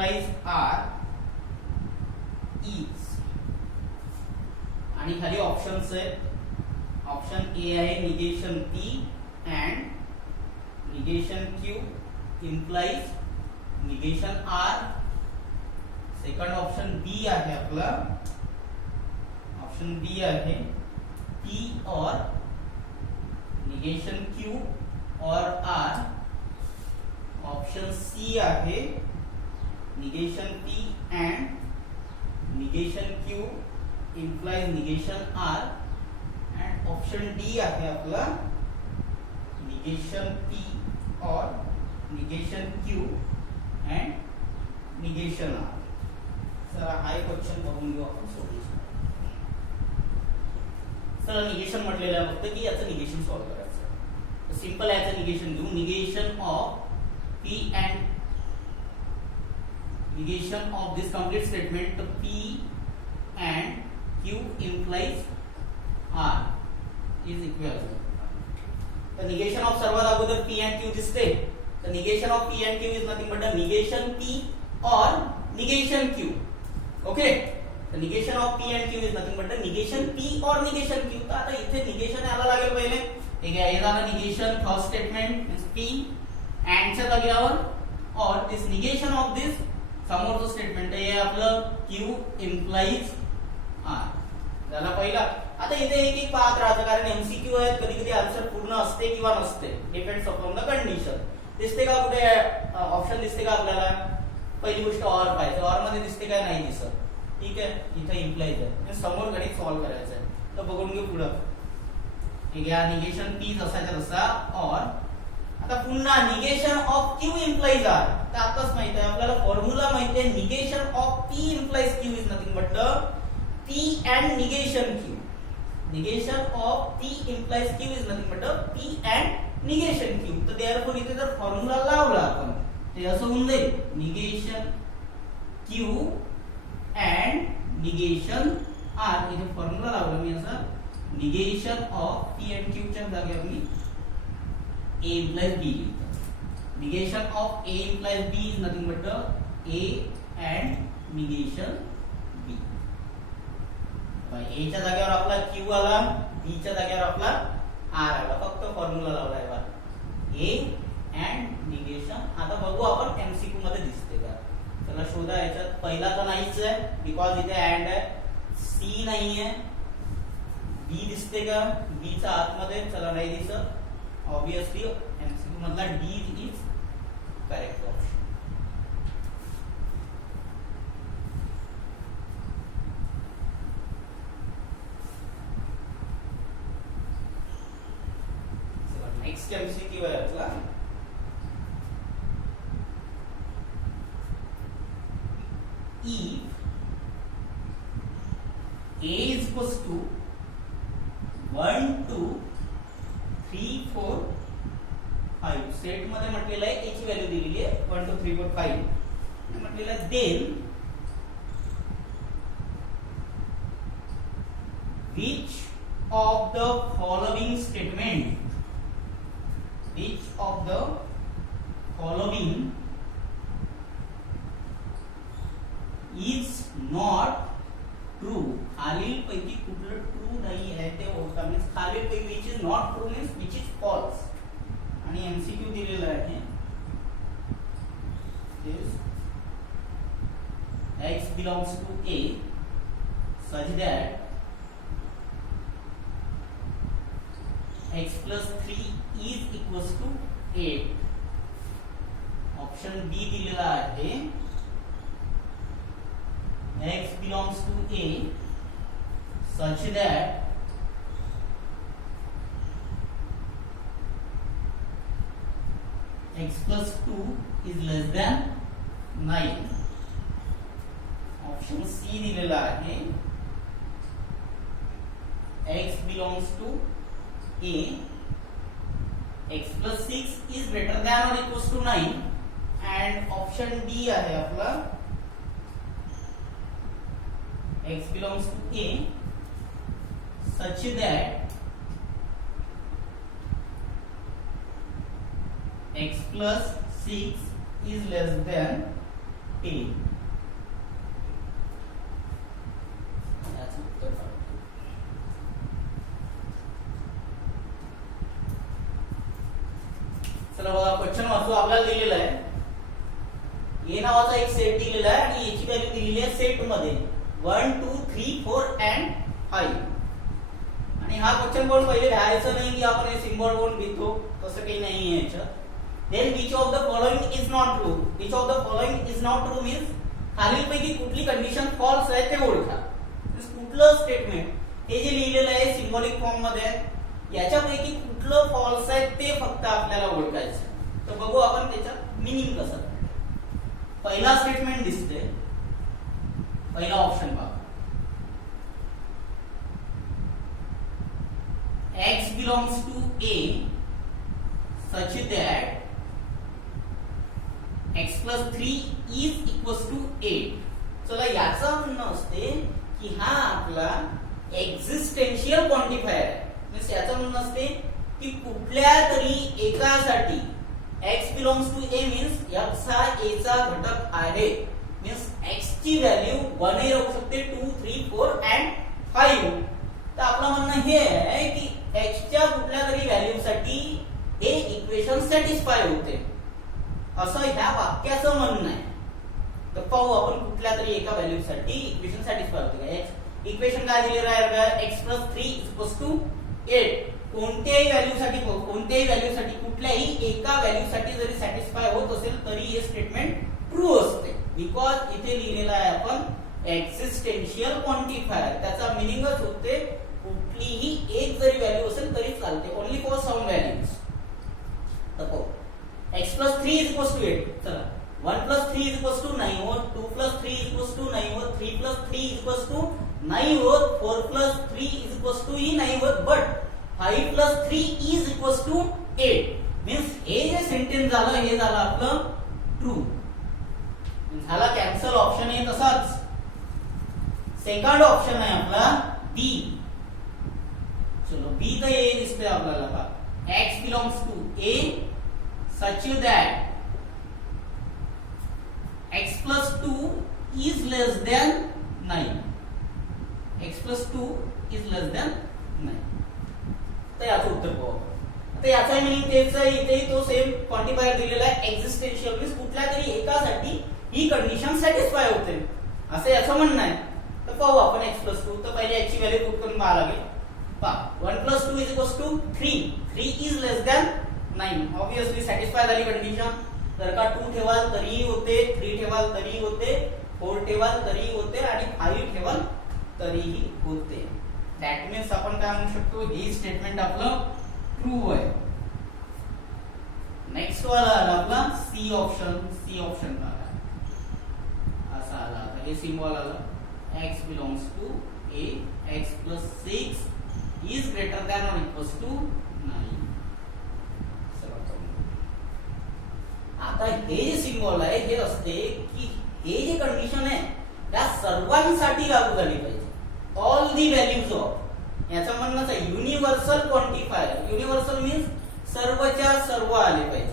implies R is, आणि खाली options आहेत. ऑप्शन ए आहे negation P and negation Q implies negation R. Second option b आहे आपला. ऑप्शन बी आहे P और निगेशन Q और R. ऑप्शन सी आहे negation P and negation Q implies negation R. and option d आहे आपला negation P और negation Q and negation R. चला हा एक क्वेश्चन बघून घेऊ आपण सोल्युशन. चला निगेशन म्हटलेलं आहे फक्त की याचं निगेशन सॉल्व्ह करायचं. सिंपल याचं निगेशन घेऊ. Negation of P and negation of this complete statement P and Q implies R is equal to. The negation of सर्वात अगोदर P and Q दिसते. The negation of P and Q is nothing but the negation P or negation Q. Okay. The negation of P and Q is nothing but the negation P or negation Q. तर आता इथे negation याला लागेल पहिले. ठीक आहे. हे झालं negation first statement is P and च्या जागेवर और this negation of this समोरचं स्टेटमेंट आहे आपलं Q implies R. झाला पहिला. आता इथे एक पाहत राहायचं कारण एमसीक्यू आहे. कधी कधी आन्सर पूर्ण असते किंवा नसते. Depends upon the condition. दिसते का कुठे ऑप्शन दिसते का आपल्याला? पहिली गोष्ट ऑर पाहिजे. ऑर मध्ये दिसते काय? नाही दिसत. ठीक आहे. इथे इम्प्लाइज आहे. समोर गणित सॉल्व्ह करायचं आहे. तर बघून घेऊ पुढे. ठीक आहे. निगेशन P जसाच्या तसा और आता पुन्हा negation of Q implies R. तर आताच माहित आहे आपल्याला फॉर्म्युला माहित आहे. Negation of P implies Q is nothing but the P and negation Q. Negation of P implies Q is nothing but the P and negation Q. तर therefore इथे जर फॉर्म्युला लावला आपण ते असं होऊन जाईल negation Q and negation R. इथे फॉर्म्युला लावला मी असं negation of P and Q च्या जागेवर मी A implies B. Negation of A implies B is nothing but the A and negation B. A च्या जागेवर आपला Q आला, B च्या जागेवर आपला R आला. फक्त फॉर्म्युला लावलाय बघा. A and negation. आता बघू आपण MCQ मध्ये दिसते का. चला शोधा. याच्यात पहिला तर नाहीच आहे बिकॉज इथे अँड आहे. C नाहीये. B दिसते का? B च्या आतमध्ये चला नाही दिसत. Obviously MCQ मधला D is correct option. So next MCQ आहे आपला if A is equals to 1 2 3 4 5 set मध्ये म्हटलेलं आहे A ची व्हॅल्यू दिलेली आहे 1 2 3 4 5 म्हटलेलं आहे then which of the following statement which of the following is not true. खालील पैकी कुठलं ट्रू नाही आहे ते ओळखा. मीन्स खालील पैकी which is not true means which is false. आणि MCQ दिलेला आहे is x belongs to A such that x plus 3 is equals to 8. Option बी दिलेला आहे x belongs to A such that x plus 2 is less than 9. Option C दिलेला आहे x belongs to A x plus 6 is greater than or equals to 9 and option d आहे आपला x belongs to A such that x plus 6 is less than 10. चला बघा question वाचू. आपल्याला दिलेला आहे ए नावाचा एक सेट दिलेला आहे आणि याची व्हॅल्यू दिलेली आहे सेट मध्ये 1 2 3 4 अँड 5. आणि हा क्वेश्चन बोर्ड पहिले लिहायचं नाही की आपण हे सिम्बॉल बोर्ड लिहितो, तसं काही नाही आहे याच्यात. Then which of the following is not true. Which of the following is not true means खालीलपैकी कुठली कंडिशन फॉल्स आहे ते ओळखा. कुठलं स्टेटमेंट हे जे लिहिलेलं आहे सिम्बॉलिक फॉर्म मध्ये याच्यापैकी कुठलं फॉल्स आहे ते फक्त आपल्याला ओळखायचं. तर बघू आपण त्याच्यात मीनिंग कसं. पहिला स्टेटमेंट दिसते, पहिला ऑप्शन पहा. x belongs to A such that x plus 3 is equals to 8. चला याचं म्हणणं असते की हा आपला एक्झिस्टेन्शियल क्वांटिफायर आहे. म्हणजे याचं म्हणणं असते की कुठल्या तरी एकासाठी x belongs to A means x हा A चा घटक आहे. means x ची व्हॅल्यू 1 ही राहू शकते, 2 3 4 and 5. तर आपलं म्हणणं हे आहे की x च्या कुठल्या तरी व्हॅल्यू साठी हे इक्वेशन सॅटिस्फाय होते, असं ह्या वाक्याचं म्हणणं आहे. तर पाहू आपण कुठल्या तरी एका व्हॅल्यू साठी इक्वेशन सॅटिस्फाय होते का. इक्वेशन काय दिलेलं आहे x plus 3 equals to 8. कोणत्याही व्हॅल्यू साठी कुठल्याही एका व्हॅल्यू साठी जरी सॅटिस्फाय होत असेल तरी हे स्टेटमेंट ट्रू असते. बिकॉज इथे लिहिलेलं आहे आपण एक्झिस्टेन्शियल क्वांटिफायर. त्याचा मीनिंगच होते कुठलीही एक जरी व्हॅल्यू असेल तरी चालते, ओनली फॉर सम व्हॅल्यूज. तर x plus 3 is equals to 8. चला 1 plus 3 is equals to 9 होत, 2 plus 3 is equals to 9 होत, 3 plus 3 is equals to 9 होत, 4 plus 3 is equals to 9 होत, but 5 plus 3 is equals to 8. Means हे जे sentence झालं हे झालं आपलं ट्रू. झाला कॅन्सल ऑप्शन आहे तसाच. सेकंड ऑप्शन आहे आपला बी. चलो बी तर ए दिसतंय आपल्याला का. x belongs to A such that x plus 2 is less than 9. x plus 2 is less than 9. तर याचं उत्तर पाहू. आता याचा मीनिंग तेच आहे, इथेही तो सेम क्वांटिफायर दिलेला आहे एक्झिस्टेन्शियल. मीन्स कुठल्या तरी एकासाठी ही कंडिशन सॅटिस्फाय होते असं याचं म्हणणं आहे. तर पाहू आपण x plus 2. तर पहिले x ची व्हॅल्यू पुट करून पाहावं लागेल. पहा 1 plus 2 is equals to 3. 3 is less than 9. Obviously satisfy झाली कंडिशन. जर का 2 ठेवाल तरीही होते, 3 ठेवाल तरीही होते, 4 ठेवाल तरीही होते आणि 5 ठेवाल तरीही होते. दॅट मीन्स आपण काय म्हणू शकतो, ही स्टेटमेंट आपलं ट्रू आहे. नेक्स्ट वाला आला आपला सी ऑप्शन. सी ऑप्शन असा आला. आता हे सिम्बॉल आला x belongs to A, x plus 6 is greater than or equals to 9. आता हे जे सिम्बॉल आहे हे असते की हे जे कंडिशन आहे त्या सर्वांसाठी लागू झाली पाहिजे. All the values of. याचं म्हणणंच आहे युनिव्हर्सल क्वांटिफायर. युनिव्हर्सल मीन्स सर्वच्या सर्व आले पाहिजे.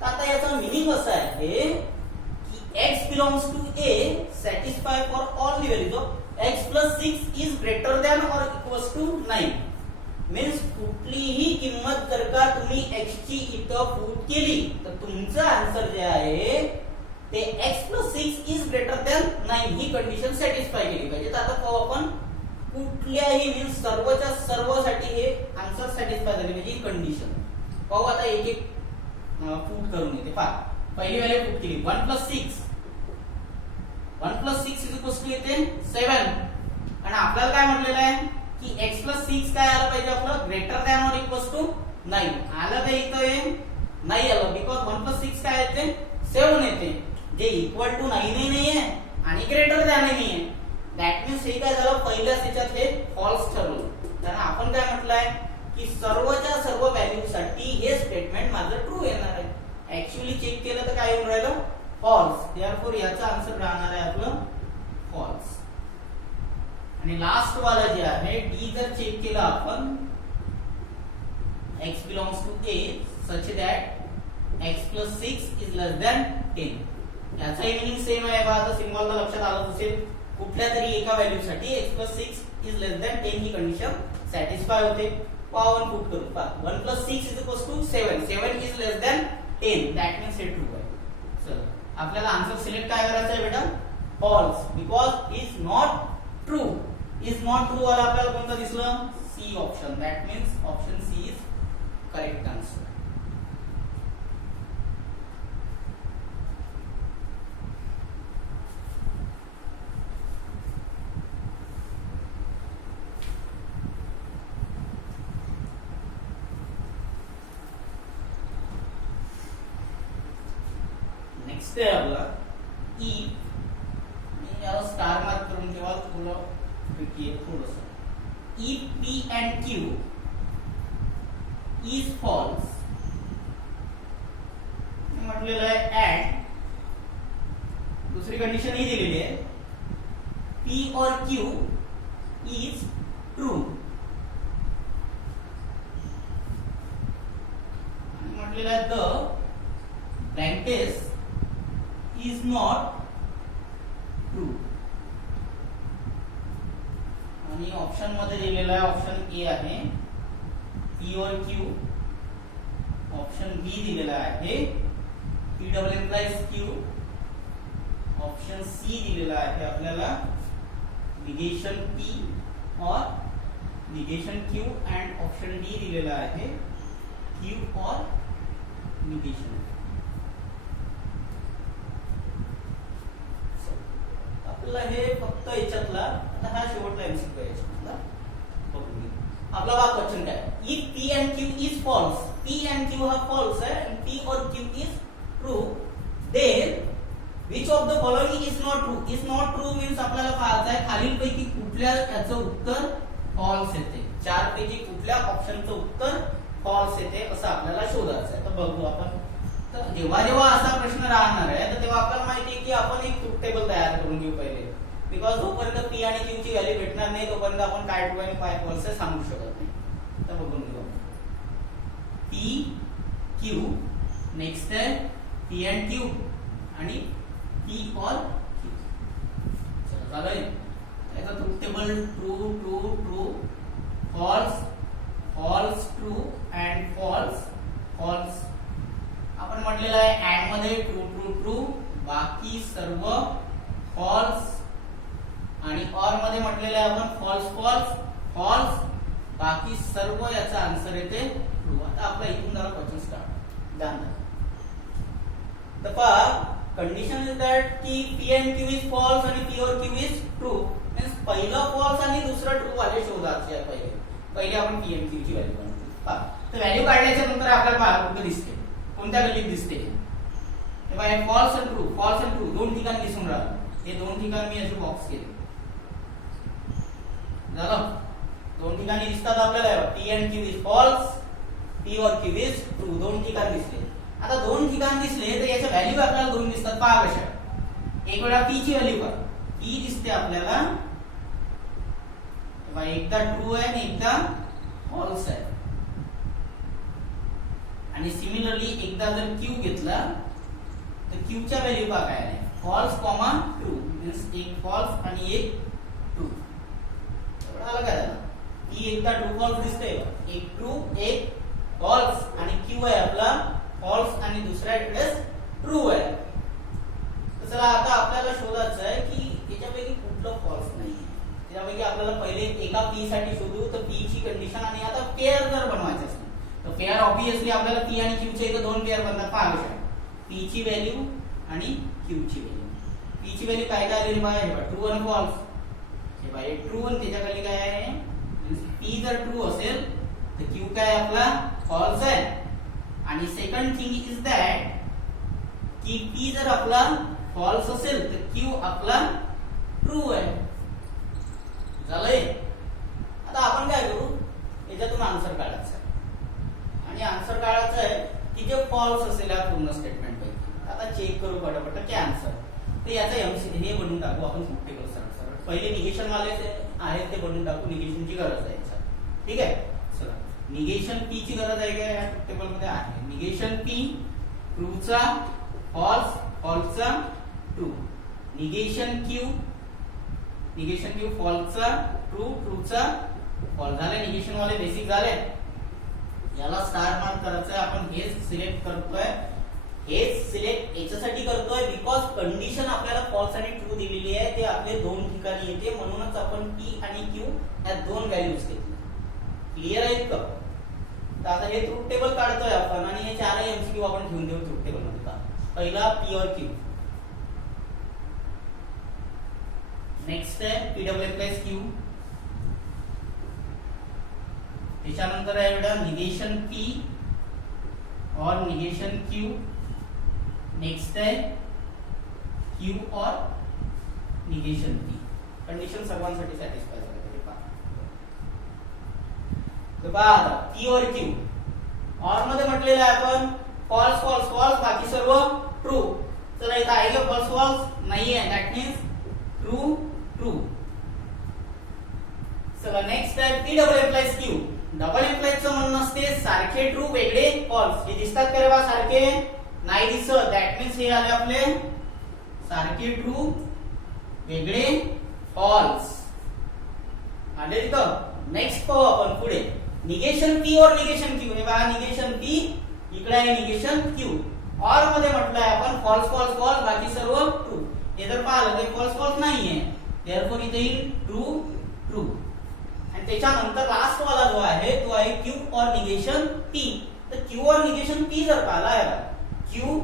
तर आता याचा मीनिंग असं आहे की x belongs to A satisfy for all the values of x plus 6 is greater than or equals to 9. Means कुठलीही किंमत जर का तुम्ही x ची इथं पुट केली तर तुमचं आन्सर जे आहे ते x plus 6 is greater than 9 he condition satisfy केली पाहिजे. तर आता पाहू आपण कुठल्याही मीन्स सर्वच्या सर्वसाठी हे आन्सर सॅटिस्फाय झाली पाहिजे कंडिशन. पाहू आता एक एक पुट करून येते. पहा पहिली व्हॅल्यू पुट केली 1 plus 6. 1 plus 6 is equals to येते 7. आणि आपल्याला काय म्हटलेलं आहे की x plus 6 काय आलं पाहिजे आपलं ग्रेटर दॅन और इक्वल्स टू 9. आलं का इथं हे नाही आलं बिकॉज 1 plus 6 काय येते 7 येते, जे इक्वल टू 9 ही नाहीये आणि ग्रेटर दॅन ही नाहीये. दॅट मीन्स हे काय झालं पहिल्याच ह्याच्यात हे फॉल्स ठरवलं. तर आपण काय म्हटलंय की सर्वच्या सर्व व्हॅल्यू साठी हे स्टेटमेंट माझं ट्रू येणार आहे. ऍक्च्युअली चेक केलं तर काय येऊन राहिलं फॉल्स. देयरफॉर याचा आन्सर राहणार आहे आपलं फॉल्स. आणि लास्ट वाला जे आहे डी जर चेक केलं आपण x belongs to A such that x plus 6 is less than 10. याचाही मिनिंग सेम आहे बा. आता सिम्बॉलला लक्षात आलं असेल, कुठल्या तरी एका व्हॅल्यू साठी x + 6 इज लेस दॅन 10 ही कंडिशन सॅटिस्फाय होते. पॉवर पुट करू पहा 1 + 6 = 7. 7 is less than 10, that means हे ट्रू आहे. चला आपल्याला आन्सर सिलेक्ट काय करायचं आहे बेटा? False, because is not true. Is not true वाला आपल्याला कोणतं दिसलं? C option. That means option C is correct answer. Next आहे आपला ई. मी याला स्टार मार्क करून ठेवा, थोडं ट्रिकी आहे थोडंसं. If P and Q is false, म्हटलेलं आहे and दुसरी कंडिशन ही दिलेली आहे P और Q is true. म्हटलेलं आहे the blank test is not true. आणि ऑप्शन मध्ये दिलेला आहे ऑप्शन ए आहे P और Q. ऑप्शन बी दिलेला आहे P double implies Q. Option C दिलेला आहे आपल्याला निगेशन P और negation Q. And option D दिलेला आहे Q और निगेशन. आपल्याला हे फक्त याच्यातला, आता हा शेवटला एमसीक्यू आहे याच्यातला बघून घे. आपला हा क्वेश्चन काय? If P and Q is false, P and Q हा false आहे and P or Q is true, then which of the following is not true? Is not true means आपल्याला पाहायचं आहे खालीलपैकी कुठल्या याचं उत्तर false येते. चार पैकी कुठल्या ऑप्शनचं उत्तर false येते असं आपल्याला शोधायचं आहे. तर बघू आपण. तर जेव्हा जेव्हा असा प्रश्न राहणार आहे तर तेव्हा आपल्याला माहिती आहे की आपण एक ट्रूथ टेबल तयार करून घेऊ पहिले. बिकॉज जोपर्यंत P आणि Q ची व्हॅल्यू भेटणार नाही तोपर्यंत आपण काय ट्रू आणि काय फॉल्स आहे सांगू शकत नाही. तर बघून घेऊ. P Q, नेक्स्ट आहे P and Q आणि P और Q. चला झालंय. याचा truth table true true true, false false, true and false false. आपण म्हटलेलं आहे अँड मध्ये ट्रू ट्रू ट्रू, बाकी सर्व फॉल्स. आणि ऑर मध्ये म्हटलेलं आहे आपण फॉल्स फॉल्स फॉल्स, बाकी सर्व याचा आन्सर येते ट्रू. आता आपला इथून जरा क्वेश्चन स्टार्ट. ध्यान द्या. द कंडिशन इज दॅट की P and Q is false आणि P और Q इज ट्रू. मीन्स पहिलं फॉल्स आणि दुसरं ट्रू वाले शोधायचे आहे. पहिले आपण P and Q ची व्हॅल्यू काढतो. तर व्हॅल्यू काढल्याच्या नंतर आपल्याला कुठे दिसते, कोणत्या गल्लीत दिसते? हे बघा false and true, false and true दोन ठिकाणी दिसून राहिलं. हे दोन ठिकाणी मी असे बॉक्स केले. झालं. दोन ठिकाणी दिसतात आपल्याला P and Q is false, P और Q इज ट्रू. दोन ठिकाणी दिसले. आता दोन ठिकाणी दिसले तर याच्या व्हॅल्यू आपल्याला दोन दिसतात. पहा कशा. एक वेळा P ची व्हॅल्यू पहा. P दिसते आपल्याला एकदा ट्रू आहे आणि एकदा फॉल्स आहे. आणि सिमिलरली एकदा जर Q घेतला तर Q च्या व्हॅल्यू पहा काय आहे, फॉल्स कॉमा ट्रू. मीन्स एक फॉल्स आणि एक ट्रू. एवढा आलं काय? P एकदा ट्रू फॉल्स दिसते, एक ट्रू एक फॉल्स, आणि Q आहे आपला फॉल्स आणि दुसऱ्या वेळेस ट्रू आहे. तर चला आता आपल्याला शोधायचं आहे की याच्यापैकी कुठलं फॉल्स नाही. त्यापैकी आपल्याला पहिले एका P साठी शोधू. तर P ची कंडिशन, आणि आता पेअर जर बनवायचं असेल तर पेअर ऑब्विसली आपल्याला P आणि Q चे इथे दोन पेअर बनतात. पहा कशा. P ची व्हॅल्यू आणि Q ची व्हॅल्यू. P ची व्हॅल्यू काय काय आलेली पाहिजे? हे बघा ट्रू आणि फॉल्स. हे बघा एक ट्रू आणि त्याच्या खाली काय आहे? P जर ट्रू असेल तर Q काय आपला फॉल्स आहे. आणि सेकंड थिंग इज दॅट की P जर आपला फॉल्स असेल तर Q आपला ट्रू आहे. झालंय. आता आपण काय करू, याच्यातून आन्सर काढायचं आहे. आणि आन्सर काढायचं आहे की जे फॉल्स असेल या पूर्ण स्टेटमेंट पैकी. आता चेक करू पटापट की आन्सर. तर याचा एमसीक्यू हे बनवून टाकू आपण टेबल सरळ. पहिले निगेशन वाले आहेत ते बनवून टाकू. निगेशनची गरज आहे याचा. ठीक आहे. चला निगेशन P ची गरज आहे का या टेबल मध्ये? आहे. निगेशन P ट्रूचा, फॉल्स फॉल्सचा ट्रू. निगेशन क्यू फॉल्सचा ट्रू, ट्रूचा फॉल्स. झाले निगेशन वाले बेसिक झाले. याला स्टार मार्क करायचं आहे. आपण हेच सिलेक्ट करतोय. हेच सिलेक्ट याच्यासाठी करतोय बिकॉज कंडिशन आपल्याला फॉल्स आणि ट्रू दिलेली आहे. ते आपले दोन ठिकाणी येते, म्हणूनच आपण पी आणि क्यू या दोन व्हॅल्यूज घेतल्या. क्लिअर आहेत का? तर आता हे ट्रूथ टेबल काढतोय आपण आणि हे चारही एमसीक्यू आपण ठेवून देऊ ट्रूथ टेबल मध्ये. पहिला पी और क्यू. नेक्स्ट आहे पीडब्ल्यू प्लस क्यू. त्याच्यानंतर आहे बेटा निगेशन पी और निगेशन क्यू. नेक्स्ट है क्यू और निगेशन पी. कंडिशन सर्वांसाठी सॅटिस्फाय झाली. आता पी और क्यू और मध्ये म्हटलेलं आहे आपण फॉल्स फॉल्स फॉल्स, बाकी सर्व ट्रू. चला इथं आहे का फॉल्स फॉल्स? नाही आहे. That means true true. चला नेक्स्ट आहे पीडब्ल्यू प्लस क्यू. डबल एम्प्लॉयचं म्हणणं असते सारखे ट्रू वेगळे फॉल्स. हे दिसतात का रे बा सारखे? नाही दिसत. दॅट मीन्स हे आले आपले सारखे ट्रू वेगळे फॉल्स आले तिथं. नेक्स्ट पाहू आपण पुढे निगेशन पी और निगेशन क्यू. हे बघा निगेशन पी इकडे आहे निगेशन क्यू. और मध्ये म्हटलंय आपण फॉल्स फॉल्स फॉल्स, बाकी सर्व ट्रू. हे जर पाहिलं तर फॉल्स फॉल्स नाहीये. देअरफॉर इथे येईल ट्रू ट्रू. आणि त्याच्यानंतर लास्ट वाला जो आहे तो आहे क्यू और निगेशन पी. तर क्यू और निगेशन पी जर पाहिला आहे क्यू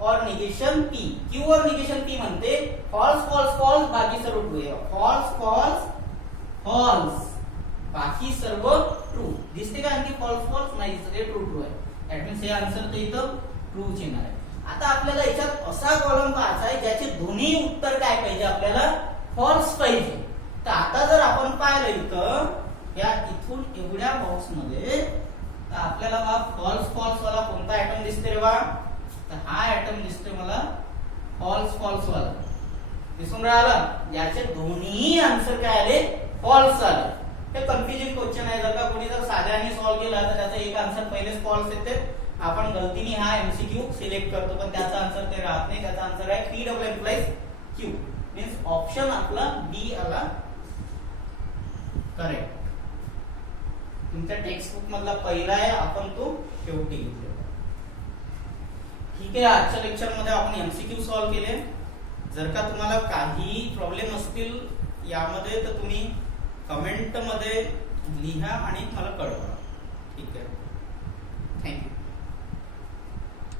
और निगेशन पी. क्यू और निगेशन पी म्हणते फॉल्स फॉल्स फॉल्स, बाकी सर्व ट्रू. फॉल्स फॉल्स फॉल्स, बाकी सर्व ट्रू. दिसते का आणखी फॉल्स फॉल्स? नाही दिसत. हे ट्रू ट्रू आहे. दॅट मीन्स हे आन्सर तर इथं ट्रू येणार आहे. आता आपल्याला याच्यात असा कॉलम पाहायचा आहे ज्याचे दोन्ही उत्तर काय पाहिजे? आपल्याला फॉल्स पाहिजे. तर आता जर आपण पाहिलं इथं या इथून एवढ्या बॉक्स मध्ये, तर आपल्याला बा फॉल्स फॉल्स वाला कोणता आयटम दिसते रे बा? तर हा आयटम दिसतोय मला फॉल्स फॉल्स वाला. दिसून राहिला? याचे दोन्ही आन्सर काय आले? फॉल्स आले. हे कन्फ्युजिंग क्वेश्चन आहे. जर का कोणी जर साध्याने सॉल्व्ह केला तर त्याचा एक आन्सर पहिलेच फॉल्स येते. आपण गलतीने हा एमसीक्यू सिलेक्ट करतो, पण त्याचा आन्सर ते राहत नाही. त्याचा आन्सर आहे PW plus Q. Means option आपला बी आला करेक्ट. तुमच्या टेक्स्ट बुक मधला पहिला आहे, आपण तो शेवटी घेतलेला. ठीक आहे. आजच्या लेक्चर मध्ये आपण एमसीक्यू सॉल्व्ह केले. जर का तुम्हाला काही प्रॉब्लेम असतील यामध्ये तर तुम्ही कमेंट मध्ये लिहा आणि मला कळवा.